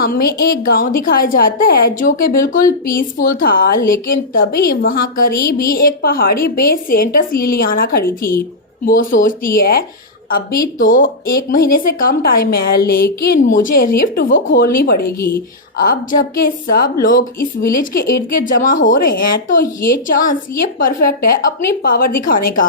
हमें एक गांव दिखाया जाता है जो कि बिल्कुल पीसफुल था, लेकिन तभी वहां करीब ही एक पहाड़ी पे सेंटस लिलियाना खड़ी थी। वो सोचती है अभी तो 1 महीने से कम टाइम है, लेकिन मुझे रिफ्ट वो खोलनी पड़ेगी। अब जबकि सब लोग इस विलेज के इर्द गिर्द जमा हो रहे हैं तो ये चांस ये परफेक्ट है अपनी पावर दिखाने का।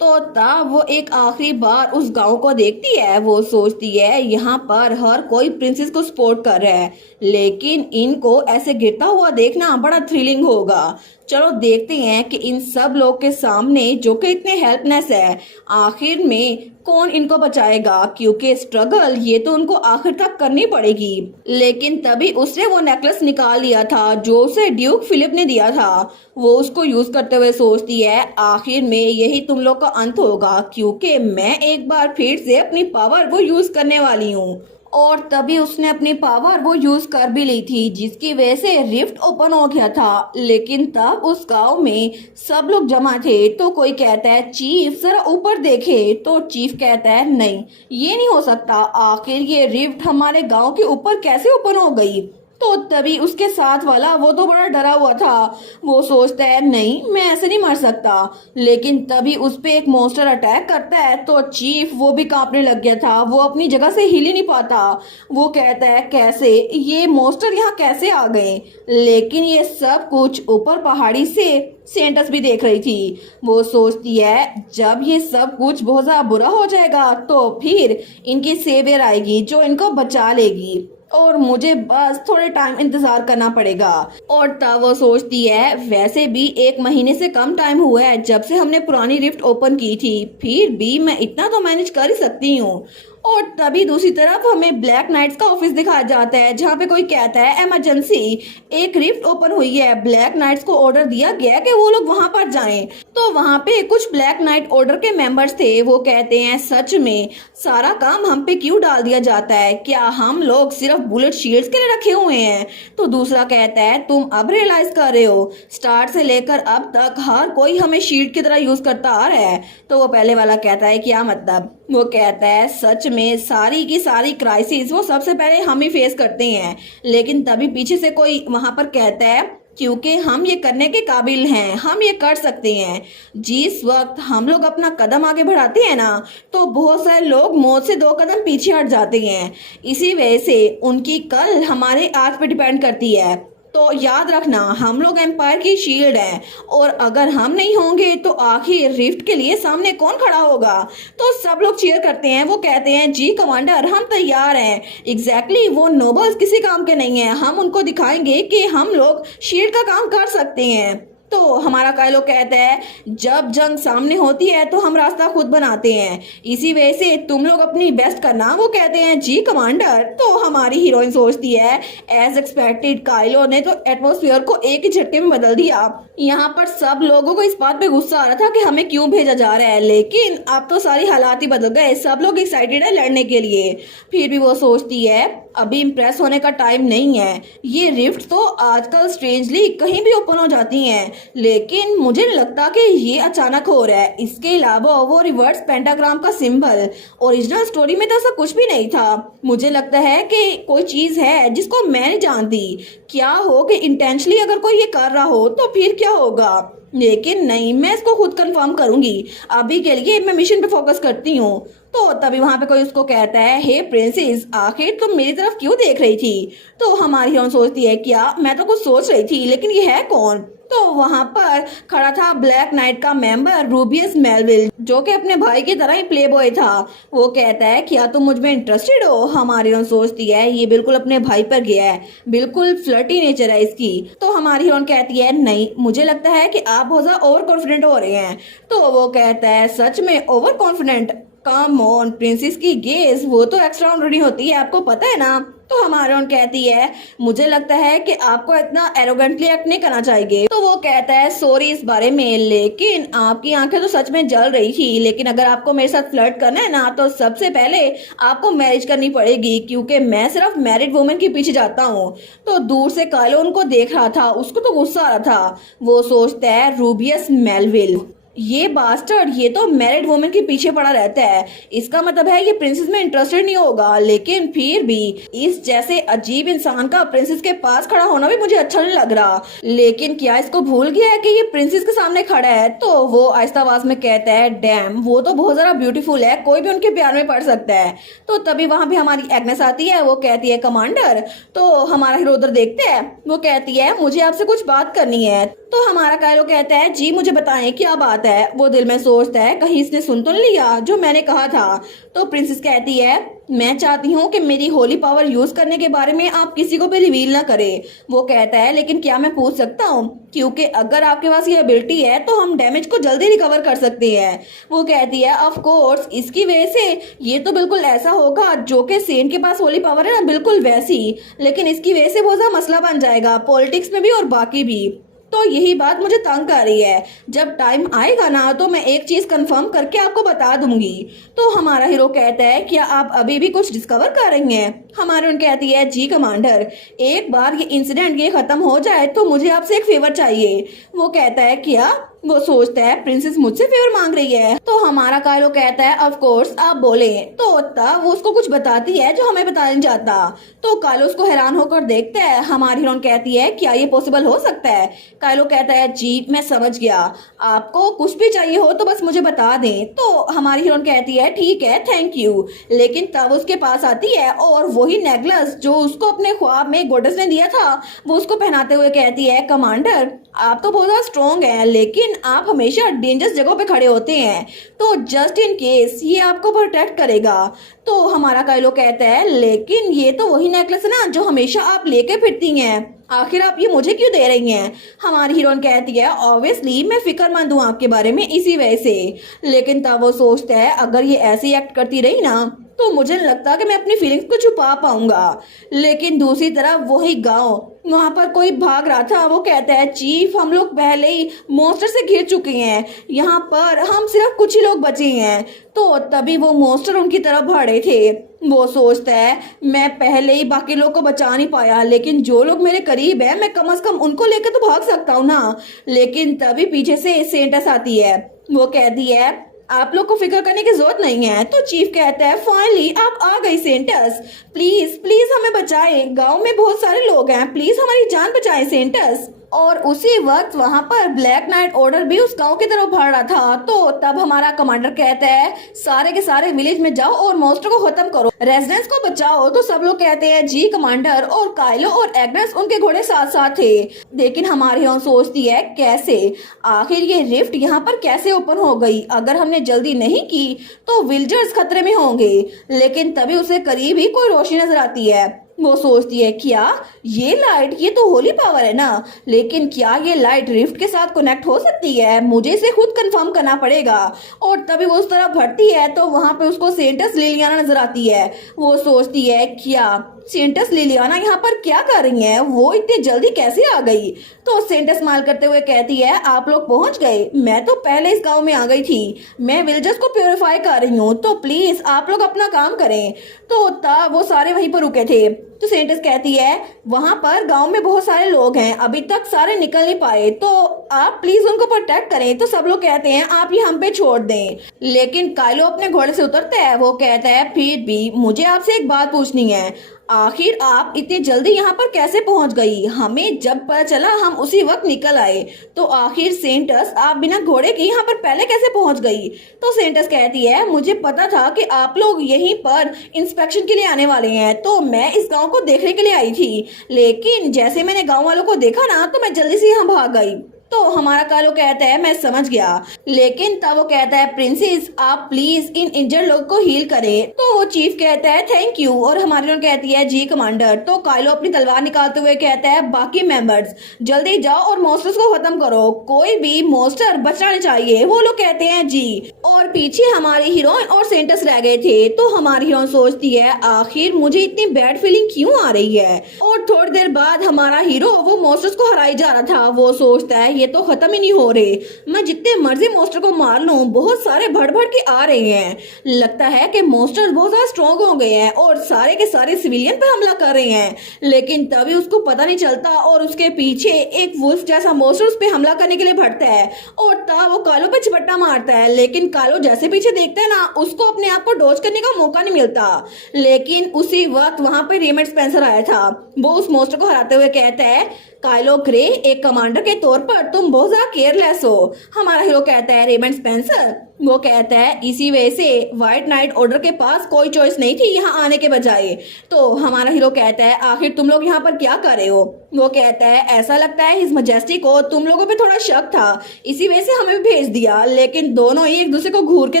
तो तब वो एक आखिरी बार उस गांव को देखती है। वो सोचती है यहाँ पर हर कोई प्रिंसेस को सपोर्ट कर रहा है, लेकिन इनको ऐसे गिरता हुआ देखना बड़ा थ्रिलिंग होगा। चलो देखते हैं कि इन सब लोग के सामने जो कि इतने हेल्पलेस है, आखिर में कौन इनको बचाएगा, क्योंकि स्ट्रगल ये तो उनको आखिर तक करनी पड़ेगी। लेकिन तभी उसने वो नेकलेस निकाल लिया था जो उसे ड्यूक फिलिप ने दिया था। वो उसको यूज करते हुए सोचती है आखिर में यही तुम लोग का अंत होगा, क्योंकि मैं एक बार फिर से अपनी पावर वो यूज करने वाली हूँ। और तभी उसने अपनी पावर वो यूज कर भी ली थी, जिसकी वजह से रिफ्ट ओपन हो गया था। लेकिन तब उस गांव में सब लोग जमा थे, तो कोई कहता है चीफ जरा ऊपर देखे, तो चीफ कहता है नहीं ये नहीं हो सकता, आखिर ये रिफ्ट हमारे गांव के ऊपर कैसे ओपन हो गई। तो तभी उसके साथ वाला वो तो बड़ा डरा हुआ था। वो सोचता है नहीं मैं ऐसे नहीं मर सकता, लेकिन तभी उस पे एक मॉन्स्टर अटैक करता है। तो चीफ वो भी कांपने लग गया था, वो अपनी जगह से हिल ही नहीं पाता। वो कहता है कैसे ये मॉन्स्टर यहाँ कैसे आ गए। लेकिन ये सब कुछ ऊपर पहाड़ी से सेंटस भी देख रही थी। वो सोचती है जब ये सब कुछ बहुत ज्यादा बुरा हो जाएगा तो फिर इनकी सेवियर आएगी जो इनको बचा लेगी, और मुझे बस थोड़े टाइम इंतजार करना पड़ेगा। और तब वो सोचती है वैसे भी 1 महीने से कम टाइम हुआ है जब से हमने पुरानी रिफ्ट ओपन की थी, फिर भी मैं इतना तो मैनेज कर ही सकती हूँ। और तभी दूसरी तरफ हमें ब्लैक नाइट्स का ऑफिस दिखाया जाता है, जहाँ पे कोई कहता है इमरजेंसी एक रिफ्ट ओपन हुई है, ब्लैक नाइट्स को ऑर्डर दिया गया कि वो लोग वहां पर जाएं। तो वहां पे कुछ ब्लैक नाइट ऑर्डर के मेंबर्स थे। वो कहते हैं सच में सारा काम हम पे क्यों डाल दिया जाता है, क्या हम लोग सिर्फ बुलेट शील्ड्स के लिए रखे हुए हैं। तो दूसरा कहता है तुम अब रियलाइज कर रहे हो, स्टार्ट से लेकर अब तक हर कोई हमें शील्ड की तरह यूज करता आ रहा है। तो वो पहले वाला कहता है क्या मतलब। वो कहता है सच में सारी की सारी क्राइसिस वो सबसे पहले हम ही फेस करते हैं। लेकिन तभी पीछे से कोई वहां पर कहता है क्योंकि हम ये करने के काबिल हैं, हम ये कर सकते हैं। जिस वक्त हम लोग अपना कदम आगे बढ़ाते हैं ना, तो बहुत सारे लोग मौत से 2 कदम पीछे हट जाते हैं। इसी वजह से उनकी कल हमारे आज पे डिपेंड करती है। तो याद रखना हम लोग एम्पायर की शील्ड हैं, और अगर हम नहीं होंगे तो आखिर रिफ्ट के लिए सामने कौन खड़ा होगा। तो सब लोग चीयर करते हैं। वो कहते हैं जी कमांडर हम तैयार हैं। एग्जैक्टली वो नोबल्स किसी काम के नहीं है, हम उनको दिखाएंगे कि हम लोग शील्ड का काम कर सकते हैं। तो हमारा कायलो कहता है जब जंग सामने होती है तो हम रास्ता खुद बनाते हैं, इसी वजह से तुम लोग अपनी बेस्ट करना। वो कहते हैं जी कमांडर। तो हमारी हीरोइन सोचती है एज एक्सपेक्टेड कायलो ने तो एटमॉस्फेयर को एक ही झटके में बदल दिया। यहाँ पर सब लोगों को इस बात पे गुस्सा आ रहा था कि हमें क्यों भेजा जा रहा है, लेकिन अब तो सारी हालात ही बदल गए, सब लोग एक्साइटेड है लड़ने के लिए। फिर भी वो सोचती है अभी इम्प्रेस होने का टाइम नहीं है। ये रिफ्ट तो आजकल स्ट्रेंजली कहीं भी ओपन हो जाती हैं, लेकिन मुझे नहीं लगता कि ये अचानक हो रहा है। इसके अलावा वो रिवर्स पेंटाग्राम का सिंबल ओरिजिनल स्टोरी में तो ऐसा कुछ भी नहीं था। मुझे लगता है कि कोई चीज है जिसको मैं नहीं जानती। क्या हो कि इंटेंशनली अगर कोई ये कर रहा हो तो फिर क्या होगा, लेकिन नहीं मैं इसको खुद कंफर्म करूंगी। अभी के लिए मैं मिशन पे फोकस करती हूँ। तो तभी वहां पे कोई उसको कहता है हे प्रिंसेस आखिर तुम मेरी तरफ क्यों देख रही थी। तो हमारी हीरोइन सोचती है क्या मैं तो कुछ सोच रही थी, लेकिन ये है कौन। तो वहां पर खड़ा था ब्लैक नाइट का मेंबर रूबियस मेलविल, जो कि अपने भाई की तरह ही प्ले बॉय था। वो कहता है क्या तुम मुझ में इंटरेस्टेड हो। हमारी हीरोइन सोचती है ये बिल्कुल अपने भाई पर गया है, बिल्कुल फ्लर्टी नेचर है इसकी। तो हमारी हीरोइन कहती है नहीं मुझे लगता है कि आप बहुत ज्यादा ओवर कॉन्फिडेंट हो रहे हैं। तो वो कहता है सच में over confident, come on princess की गेज वो तो एक्स्ट्रा ऑर्डिनरी होती है, आपको पता है ना। तो हमारे उन कहती है मुझे लगता है कि आपको इतना एरोगेंटली एक्ट नहीं करना चाहिए। तो वो कहता है सॉरी इस बारे में, लेकिन आपकी आंखें तो सच में जल रही थी, लेकिन अगर आपको मेरे साथ फ्लर्ट करना है ना तो सबसे पहले आपको मैरिज करनी पड़ेगी, क्योंकि मैं सिर्फ मैरिड वुमेन के पीछे जाता हूँ। तो दूर से कायलो उनको देख रहा था, उसको तो गुस्सा आ रहा था। वो सोचता है रूबियस मेलविल ये बास्टर्ड ये तो मैरिड वुमेन के पीछे पड़ा रहता है, इसका मतलब है ये प्रिंसेस में इंटरेस्टेड नहीं होगा। लेकिन फिर भी इस जैसे अजीब इंसान का प्रिंसेस के पास खड़ा होना भी मुझे अच्छा नहीं लग रहा। लेकिन क्या इसको भूल गया है कि ये प्रिंसेस के सामने खड़ा है? तो वो आहिस्ता आवाज में कहता है, डैम वो तो बहुत ज्यादा ब्यूटीफुल है, कोई भी उनके प्यार में पड़ सकता है। तो तभी वहां भी हमारी एग्नेस आती है, वो कहती है कमांडर। तो हमारा हीरो उधर देखते हैं, वो कहती है मुझे आपसे कुछ बात करनी है। तो हमारा कायलो कहता है जी मुझे बताएं क्या बात है। वो दिल में सोचता है कहीं इसने सुन तो नहीं लिया जो मैंने कहा था। तो प्रिंसेस कहती है मैं चाहती हूँ कि मेरी होली पावर यूज करने के बारे में आप किसी को भी रिवील ना करें। वो कहता है लेकिन क्या मैं पूछ सकता हूँ, क्योंकि अगर आपके पास ये एबिलिटी है तो हम डैमेज को जल्दी रिकवर कर सकते हैं। वो कहती है ऑफ कोर्स, इसकी वजह से ये तो बिल्कुल ऐसा होगा जो कि सेंट के पास होली पावर है ना, बिल्कुल वैसी। लेकिन इसकी वजह से बहुत ज्यादा मसला बन जाएगा पॉलिटिक्स में भी और बाकी भी। तो यही बात मुझे तंग कर रही है। जब टाइम आएगा ना तो मैं एक चीज कंफर्म करके आपको बता दूंगी। तो हमारा हीरो कहता है क्या आप अभी भी कुछ डिस्कवर कर रही हैं? हमारी उन कहती है जी कमांडर, एक बार ये इंसिडेंट ये खत्म हो जाए तो मुझे आपसे एक फेवर चाहिए। वो कहता है क्या? वो सोचता है प्रिंसेस मुझसे फेवर मांग रही है। तो हमारा कायलो कहता है ऑफ कोर्स आप बोले। तो तब वो उसको कुछ बताती है जो हमें बता नहीं जाता। तो कायलो उसको हैरान होकर देखता है। हमारी हीरोइन कहती है क्या ये पॉसिबल हो सकता है? कायलो कहता है जी मैं समझ गया, आपको कुछ भी चाहिए हो तो बस मुझे बता दें। तो हमारी हीरोइन कहती है ठीक है थैंक यू। लेकिन तब उसके पास आती है और वही नेकलेस जो उसको अपने ख्वाब में गोडेस ने दिया था वो उसको पहनाते हुए कहती है कमांडर आप तो बहुत ज्यादा स्ट्रॉन्ग हैं, लेकिन आप हमेशा डेंजरस जगहों पे खड़े होते हैं, तो जस्ट इन केस ये आपको प्रोटेक्ट करेगा। तो हमारा कायलो कहता है लेकिन ये तो वही नेकलेस है ना जो हमेशा आप लेके फिरती हैं, आखिर आप ये मुझे क्यों दे रही हैं? हमारी हीरोइन कहती है ऑब्वियसली मैं फिक्रमंद हूँ आपके बारे में इसी वजह से। लेकिन तब वो सोचता है अगर ये ऐसे ही एक्ट करती रही ना तो मुझे नहीं लगता कि मैं अपनी फीलिंग्स को छुपा पाऊंगा। लेकिन दूसरी तरफ वही गांव, वहां पर कोई भाग रहा था। वो कहता है चीफ हम लोग पहले ही मॉन्स्टर से घिर चुके हैं, यहाँ पर हम सिर्फ कुछ ही लोग बचे हैं। तो तभी वो मॉन्स्टर उनकी तरफ बढ़े थे। वो सोचता है मैं पहले ही बाकी लोग को बचा नहीं पाया, लेकिन जो लोग मेरे करीब है मैं कम से कम उनको लेकर तो भाग सकता हूँ ना। लेकिन तभी पीछे से सेंटस आती है। वो कहती है आप लोग को फिक्र करने की जरूरत नहीं है। तो चीफ कहता है फाइनली आप आ गई सेंटस, प्लीज प्लीज हमें बचाएं, गांव में बहुत सारे लोग हैं, प्लीज हमारी जान बचाएं सेंटस। और उसी वक्त वहां पर ब्लैक नाइट ऑर्डर भी उस गांव की तरफ भाग रहा था। तो तब हमारा कमांडर कहता है सारे के सारे विलेज में जाओ और मॉन्स्टर को खत्म करो, रेजिडेंट्स को बचाओ। तो सब लोग कहते हैं जी कमांडर, और काइलो और एग्नेस उनके घोड़े साथ साथ थे। लेकिन हमारी हीरोइन सोचती है कैसे, आखिर ये रिफ्ट यहाँ पर कैसे ओपन हो गई? अगर हमने जल्दी नहीं की तो विल्जर्स खतरे में होंगे। लेकिन तभी उसे करीब ही कोई रोशनी नजर आती है। वो सोचती है क्या ये लाइट, ये तो होली पावर है ना, लेकिन क्या ये लाइट रिफ्ट के साथ कनेक्ट हो सकती है? मुझे इसे खुद कंफर्म करना पड़ेगा। और तभी वो उस तरफ बढ़ती है तो वहां पे उसको सेंटस लिलियाना नजर आती है। वो सोचती है क्या सेंटस लिलियाना यहाँ पर क्या कर रही है, वो इतनी जल्दी कैसे आ गई? तो सेंटस स्माइल करते हुए कहती है आप लोग पहुंच गए, मैं तो पहले इस गांव में आ गई थी, मैं विलेजर्स को प्योरीफाई कर रही हूँ, तो प्लीज आप लोग अपना काम करें। तो तब वो सारे वहीं पर रुके थे। तो सेंटस कहती है वहां पर गांव में बहुत सारे लोग हैं, अभी तक सारे निकल नहीं पाए, तो आप प्लीज उनको प्रोटेक्ट करें। तो सब लोग कहते हैं आप ये हम पे छोड़ दें। लेकिन काइलो अपने घोड़े से उतरता है। वो कहता है फिर भी मुझे आपसे एक बात पूछनी है, आखिर आप इतनी जल्दी यहाँ पर कैसे पहुंच गई? हमें जब पता चला हम उसी वक्त निकल आए, तो आखिर सेंटस आप बिना घोड़े के यहाँ पर पहले कैसे पहुंच गई? तो सेंटस कहती है मुझे पता था कि आप लोग यहीं पर इंस्पेक्शन के लिए आने वाले हैं, तो मैं इस गांव को देखने के लिए आई थी, लेकिन जैसे मैंने गांव वालों को देखा ना तो मैं जल्दी से यहाँ भाग गई। तो हमारा कालो कहता है मैं समझ गया। लेकिन तब वो कहता है प्रिंसेस आप प्लीज इन इंजर्ड लोग को हील करें। तो वो चीफ कहता है थैंक यू, और हमारी लोग कहती है जी कमांडर। तो काइलो अपनी तलवार निकालते हुए कहता है बाकी मेंबर्स जल्दी जाओ और मॉन्स्टर्स को खत्म करो, कोई भी मॉन्स्टर बचना नहीं चाहिए। वो लोग कहते हैं जी। और पीछे हमारी हीरोइन और सेंटस रह गए थे। तो हमारी हीरोइन सोचती है आखिर मुझे इतनी बैड फीलिंग क्यों आ रही है? और थोड़ी देर बाद हमारा हीरो वो मॉन्स्टर्स को हराई जा रहा था। वो सोचता है ये तो खत्म ही नहीं हो रहे। मैं जितने मर्जी मॉन्स्टर को मार लूं, बहुत सारे भड़ भड़ के आ रहे हैं। लगता है कि मॉन्स्टर बहुत ज्यादा स्ट्रॉन्ग हो गए हैं और सारे के सारे सिविलियन पे हमला कर रहे हैं। लेकिन तभी उसको पता नहीं चलता और उसके पीछे एक वुल्फ जैसा मॉन्स्टर उस पे हमला करने के लिए भटता है और तब वो कालो पे झपट्टा मारता है। लेकिन कालो जैसे पीछे देखता है ना, उसको अपने आप को डॉज करने का मौका नहीं मिलता। लेकिन उसी वक्त वहां पे रेमंड स्पेंसर आया था। वो उस मॉन्स्टर को हराते हुए कहता है, काइलो ग्रे, एक कमांडर के तौर पर तुम बहुत ज्यादा केयरलेस हो। हमारा हीरो कहता है, रेमंड स्पेंसर, वो कहता है इसी वजह से व्हाइट नाइट ऑर्डर के पास कोई चॉइस नहीं थी यहाँ आने के बजाय। तो हमारा हीरो कहता है, आखिर तुम लोग यहाँ पर क्या कर रहे हो? वो कहता है, ऐसा लगता है हिज मैजेस्टी को तुम लोगों पे थोड़ा शक था, इसी वजह से हमें भी भेज दिया। लेकिन दोनों ही एक दूसरे को घूर के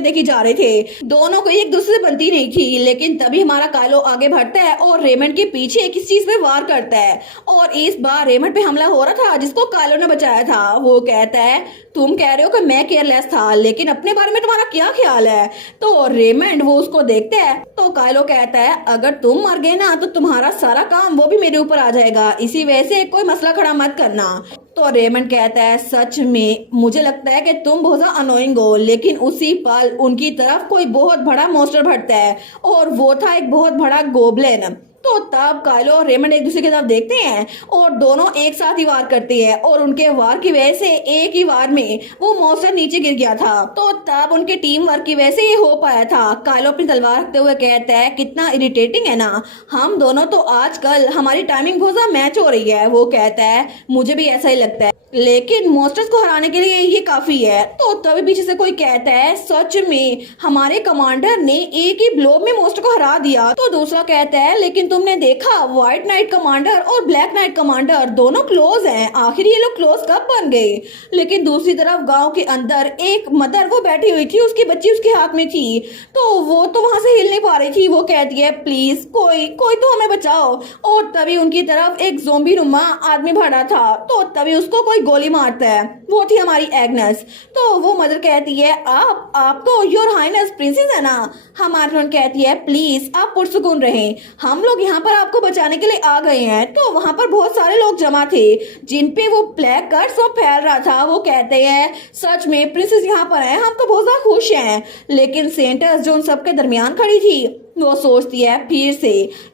देखी जा रहे थे, दोनों को एक दूसरे से बनती नहीं थी। लेकिन तभी हमारा काइलो आगे बढ़ता है और रेमंड के पीछे किस चीज पे वार करता है और इस बार रेमंड पे हमला हो रहा था जिसको काइलो ने बचाया था। वो कहता है, तुम कह रहे हो कि मैं केयरलेस था, लेकिन अपने बारे में तुम्हारा क्या ख्याल है? तो रेमंड वो उसको देखते हैं तो काइलो कहता है, अगर तुम मर गए ना तो तुम्हारा सारा काम वो भी मेरे ऊपर आ जाएगा, इसी वजह से कोई मसला खड़ा मत करना। तो रेमंड कहता है, सच में मुझे लगता है कि तुम बहुत ज्यादा अनोइंग हो। लेकिन उसी पल उनकी तरफ कोई बहुत बड़ा मॉन्स्टर भटता है और वो था एक बहुत बड़ा गोब्लिन। तो तब काइलो और रेमंड एक दूसरे की तरफ देखते हैं और दोनों एक साथ ही वार करते हैं और उनके वार की वजह से एक ही वार में वो मॉन्स्टर नीचे गिर गया था। तो तब उनके टीम वर्क की वजह से ये हो पाया था। काइलो अपनी तलवार रखते हुए कहता है, कितना इरिटेटिंग है ना, हम दोनों तो आजकल हमारी टाइमिंग बहुत ज्यादा मैच हो रही है। वो कहता है, मुझे भी ऐसा ही लगता है, लेकिन मॉन्स्टर्स को हराने के लिए ये काफी है। तो तभी पीछे से कोई कहता है, सच में हमारे कमांडर ने एक ही ब्लो में मॉन्स्टर को हरा दिया। तो दूसरा कहता है, लेकिन तुमने देखा व्हाइट नाइट कमांडर और ब्लैक नाइट कमांडर दोनों क्लोज हैं, आखिर ये लोग क्लोज कब बन गए? लेकिन दूसरी तरफ गांव के अंदर एक मदर वो बैठी हुई थी, उसकी बच्ची उसके हाथ में थी, तो वो तो वहां से हिल नहीं पा रही थी। वो कहती है, प्लीज कोई कोई तो हमें बचाओ। और तभी उनकी तरफ एक ज़ोंबी नुमा आदमी बढ़ा था। तो तभी उसको कोई गोली मारता है, वो थी हमारी एग्नेस। तो वो मदर कहती है, आप तो योर हाइनेस प्रिंसेस है ना? हमारी फ्रेंड कहती है, प्लीज आप पुरसुकून रहें, हम लोग यहाँ पर आपको बचाने के लिए आ गए हैं। तो वहां पर बहुत सारे लोग जमा थे जिन पे वो ब्लैक कर्स वो फैल रहा था। वो कहते हैं, सच में प्रिंसेस यहाँ पर है, हम तो बहुत ज्यादा खुश हैं। लेकिन सेंटर्स जो उन सबके दरमियान खड़ी थी, वो सोचती है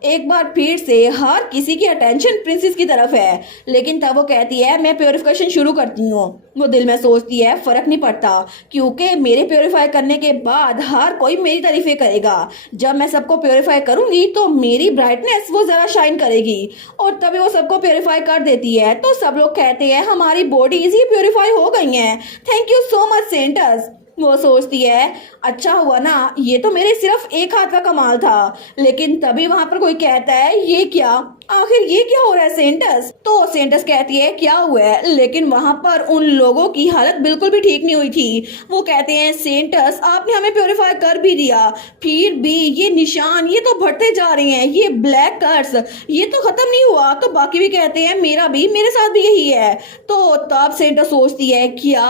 एक बार फिर से हर किसी की अटेंशन प्रिंसेस की तरफ है। लेकिन तब वो कहती है, मैं प्योरिफिकेशन शुरू करती हूँ। वो दिल में सोचती है, फर्क नहीं पड़ता, क्योंकि मेरे प्योरीफाई करने के बाद हर कोई मेरी तारीफें करेगा। जब मैं सबको प्योरीफाई करूंगी तो मेरी ब्राइटनेस वो जरा शाइन करेगी। और तभी वो सबको प्योरीफाई कर देती है। तो सब लोग कहते हैं, हमारी बॉडीज ही प्योरीफाई हो गई हैं, thank you so much centres. वो सोचती है, अच्छा हुआ ना, ये तो मेरे सिर्फ एक हाथ का कमाल था। लेकिन तभी वहां पर कोई कहता है, ये क्या, आखिर ये क्या हो रहा है सेंटस? तो सेंटस कहती है, क्या हुआ है? लेकिन वहां पर उन लोगों की हालत बिल्कुल भी ठीक नहीं हुई थी। वो कहते हैं, सेंटस आपने हमें प्योरीफाई कर भी दिया, फिर भी ये निशान ये तो बढ़ते जा रहे हैं, ये ब्लैक कर्स ये तो खत्म नहीं हुआ। तो बाकी भी कहते हैं, मेरे साथ भी यही है। तो तब सेंटस सोचती है, क्या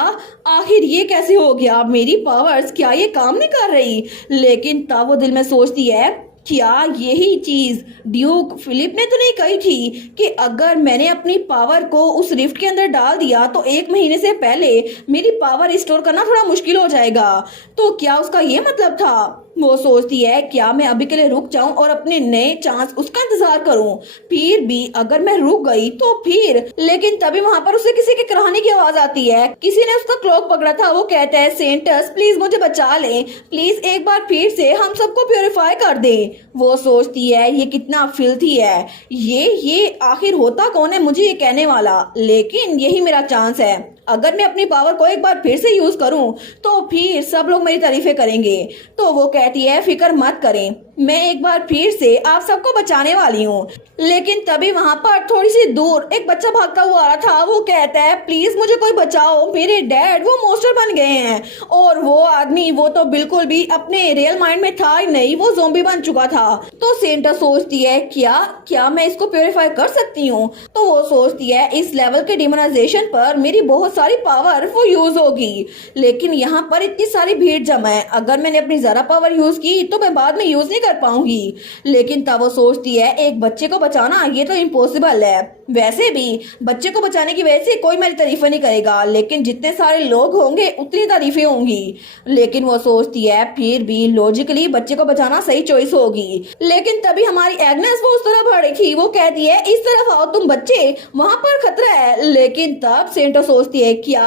आखिर ये कैसे हो गया, मेरी पावर्स क्या ये काम नहीं कर रही? लेकिन तब वो दिल में सोचती है, क्या यही चीज ड्यूक फिलिप ने तो नहीं कही थी कि अगर मैंने अपनी पावर को उस रिफ्ट के अंदर डाल दिया तो 1 महीने से पहले मेरी पावर रिस्टोर करना थोड़ा मुश्किल हो जाएगा? तो क्या उसका ये मतलब था? वो सोचती है, क्या मैं अभी के लिए रुक जाऊं और अपने नए चांस उसका इंतजार करूं? फिर भी अगर मैं रुक गई तो फिर। लेकिन तभी वहां पर उसे किसी के कराहने की आवाज आती है, किसी ने उसका क्लॉक पकड़ा था। वो कहता है, सेंटस प्लीज मुझे बचा ले, प्लीज एक बार फिर से हम सबको प्योरीफाई कर दे। वो सोचती है, ये कितना फिल्थी है, ये आखिर होता कौन है मुझे ये कहने वाला? लेकिन यही मेरा चांस है, अगर मैं अपनी पावर को एक बार फिर से यूज करूं तो फिर सब लोग मेरी तारीफें करेंगे। तो वो कहती है, फिक्र मत करें, मैं एक बार फिर से आप सबको बचाने वाली हूँ। लेकिन तभी वहां पर थोड़ी सी दूर एक बच्चा भागता हुआ आ रहा था। वो कहता है, प्लीज मुझे कोई बचाओ, मेरे डैड वो मॉन्स्टर बन गए हैं। और वो आदमी वो तो बिल्कुल भी अपने रियल माइंड में था ही नहीं, वो ज़ॉम्बी बन चुका था। तो सेंटा सोचती है, क्या मैं इसको प्योरीफाई कर सकती हूँ? तो वो सोचती है, इस लेवल के डिमोनाइजेशन पर मेरी बहुत सारी पावर वो यूज होगी, लेकिन यहाँ पर इतनी सारी भीड़ जमा है, अगर मैंने अपनी जरा पावर यूज की तो मैं बाद में यूज नहीं कर पाऊंगी। लेकिन तब वो सोचती है एक बच्चे को बचाना ये तो इम्पॉसिबल है। वैसे भी बच्चे को बचाने की वजह से कोई मेरी तारीफें नहीं करेगा, लेकिन जितने सारे लोग होंगे उतनी तारीफें होंगी। लेकिन वो सोचती है फिर भी लॉजिकली बच्चे को बचाना सही चॉइस होगी। लेकिन तभी हमारी एग्नेस वो उस तरफ बढ़ रही थी, वो कहती है इस तरफ आओ तुम बच्चे, वहां पर खतरा है। लेकिन तब सेंटा सोचती है क्या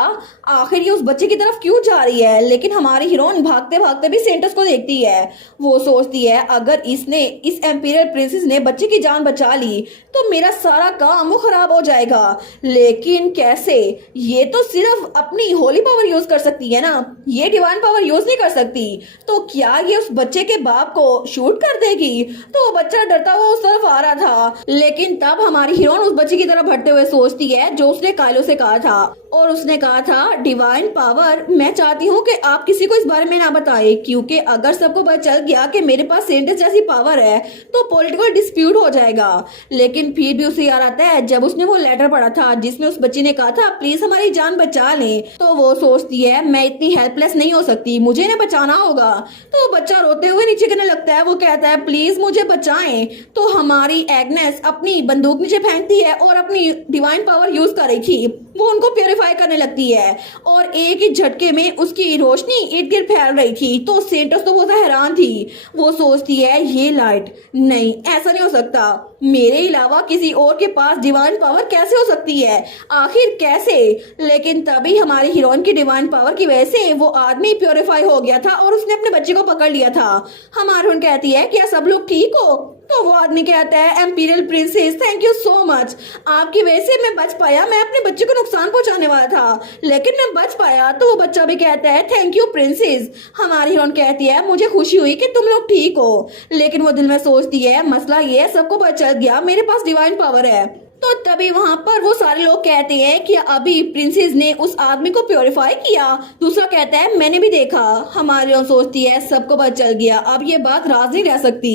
आखिर ये उस बच्चे की तरफ क्यों जा रही है। लेकिन हमारी हीरोइन भागते भागते भी सेंटस को देखती है। वो सोचती है अगर इस एम्पीरियल प्रिंसेस ने बच्चे की जान बचा ली तो मेरा सारा काम वो खराब हो जाएगा। लेकिन कैसे, ये तो सिर्फ अपनी होली पावर यूज कर सकती है ना, ये डिवाइन पावर यूज नहीं कर सकती। तो क्या ये उस बच्चे के बाप को शूट कर देगी। तो वो बच्चा डरता हुआ उस तरफ आ रहा था। लेकिन तब हमारी हीरोइन उस बच्चे की तरफ बढ़ते हुए सोचती है जो उसने कायलो से कहा था, और उसने कहा था डिवाइन पावर मैं चाहती हूँ कि आप किसी को इस बारे में ना बताएं, क्योंकि अगर सबको पता चल गया कि मेरे पास सेंटेंस जैसी पावर है तो पॉलिटिकल डिस्प्यूट हो जाएगा। लेकिन फिर भी उसे याद आता है जब उसने वो लेटर पढ़ा था जिसमें उस बच्ची ने कहा था प्लीज हमारी जान बचा लें। तो वो सोचती है मैं इतनी हेल्पलेस नहीं हो सकती, मुझे इन्हें बचाना होगा। तो वो बच्चा रोते हुए नीचे गिरने लगता है। वो कहता है प्लीज मुझे बचाएं। तो हमारी एग्नेस अपनी बंदूक नीचे फेंकती है और अपनी डिवाइन पावर यूज कर रही थी, वो उनको प्योरीफाई करने लगती है और एक ही झटके में उसकी रोशनी इर्द गिर्द फैल रही थी। तो सेंटस तो बहुत हैरान थी। वो सोचती है ये लाइट, नहीं ऐसा नहीं हो सकता, मेरे अलावा किसी और के पास डिवाइन पावर कैसे हो सकती है, आखिर कैसे। लेकिन तभी हमारी हीरोइन की डिवाइन पावर की वजह से वो आदमी प्योरीफाई हो गया था और उसने अपने बच्चे को पकड़ लिया था। हमारी हीरोइन कहती है क्या सब लोग ठीक हो। तो वो आदमी कहता है Amperian princess thank you so much, आपकी वजह से मैं बच पाया, मैं अपने बच्चे को नुकसान पहुंचाने वाला था लेकिन मैं बच पाया। तो वो बच्चा भी कहता है थैंक यू प्रिंसेस। हमारी हीरोइन कहती है मुझे खुशी हुई कि तुम लोग ठीक हो। लेकिन वो दिल में सोचती है मसला ये है सबको पता चल गया मेरे पास डिवाइन पावर है। तो तभी वहां पर वो सारे लोग कहते हैं कि अभी प्रिंसेस ने उस आदमी को प्योरीफाई किया। दूसरा कहता है मैंने भी देखा। हमारी और सोचती है सबको पता चल गया, अब ये बात राज नहीं रह सकती।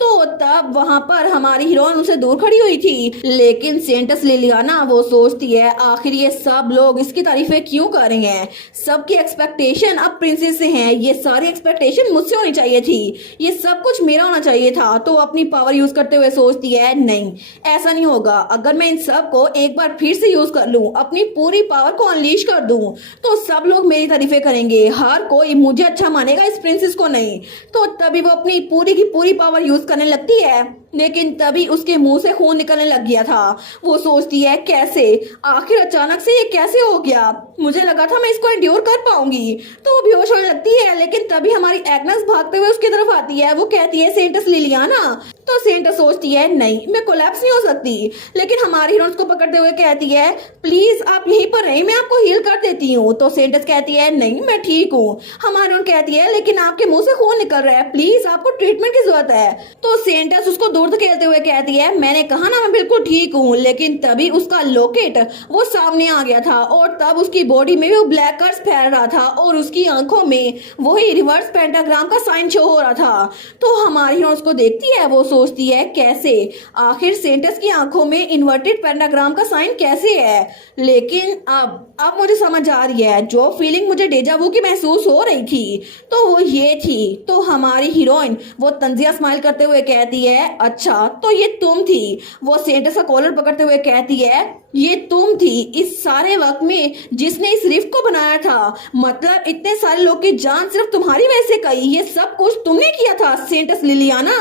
तो तब वहां पर हमारी हीरोइन उसे दूर खड़ी हुई थी। लेकिन सेंटस लिलियाना वो सोचती है आखिर ये सब लोग इसकी तारीफें क्यों कर रहे हैं, सबकी एक्सपेक्टेशन अब प्रिंसेस से है, ये सारी एक्सपेक्टेशन मुझसे होनी चाहिए थी, ये सब कुछ मेरा होना चाहिए था। तो अपनी पावर यूज करते हुए सोचती है नहीं ऐसा नहीं होगा, अगर मैं इन सब को एक बार फिर से यूज कर लूं, अपनी पूरी पावर को अनलीश कर दूं, तो सब लोग मेरी तारीफें करेंगे, हर कोई मुझे अच्छा मानेगा, इस प्रिंसेस को नहीं। तो तभी वो अपनी पूरी की पूरी पावर यूज करने लगती है। लेकिन तभी उसके मुंह से खून निकलने लग गया था। वो सोचती है कैसे, आखिर अचानक से ये कैसे हो गया, मुझे लगा था मैं इसको एंड्योर कर पाऊंगी। तो वो बेहोश होने लगती है। लेकिन तभी हमारी एग्नेस भागते हुए उसकी तरफ आती है। वो कहती है सेंटस लिलियाना। तो सेंटस सोचती है नहीं मैं कोलैप्स नहीं हो सकती। लेकिन हमारी हीरोइन को पकड़ते हुए कहती है प्लीज आप यहीं पर रहें, मैं आपको हील कर देती हूँ। तो सेंटस कहती है नहीं मैं ठीक हूँ। हमारी हीरोइन कहती है लेकिन आपके मुंह से खून निकल रहा है, प्लीज आपको ट्रीटमेंट की जरूरत है। तो सेंटस उसको दूर से खेलते हुए कहती है मैंने कहा ना मैं बिल्कुल ठीक हूँ। लेकिन तभी उसका लॉकेट वो सामने आ गया था और तब उसकी बॉडी में भी वो ब्लैक कर्स फैल रहा था और उसकी आंखों में वही रिवर्स पेंटाग्राम का साइन शो हो रहा था। तो हमारी हीरोइन उसको देखती है। वो सोचती है कैसे, आखिर सेंटस की आंखों में इन्वर्टेड पेंटाग्राम का साइन कैसे है। लेकिन अब मुझे समझ आ रही है, जो फीलिंग मुझे डेजावू की महसूस हो रही थी तो वो ये थी। तो हमारी हीरोइन वो तंजिया स्माइल करते हुए कहती है अच्छा तो ये तुम थी। वो सेंटस का कॉलर पकड़ते हुए कहती है ये तुम थी इस सारे वक्त में जिसने इस रिफ्ट को बनाया था, मतलब इतने सारे लोग की जान सिर्फ तुम्हारी वजह से गई, ये सब कुछ तुमने किया था सेंटस लिलियाना।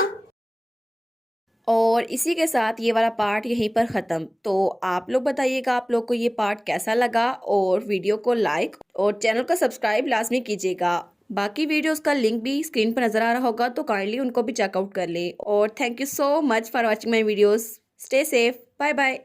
और इसी के साथ ये वाला पार्ट यहीं पर ख़त्म। तो आप लोग बताइएगा आप लोग को ये पार्ट कैसा लगा, और वीडियो को लाइक और चैनल को सब्सक्राइब लाजमी कीजिएगा। बाकी वीडियोस का लिंक भी स्क्रीन पर नज़र आ रहा होगा तो काइंडली उनको भी चेकआउट कर लें। और thank you so much for watching my videos. Stay safe, bye bye.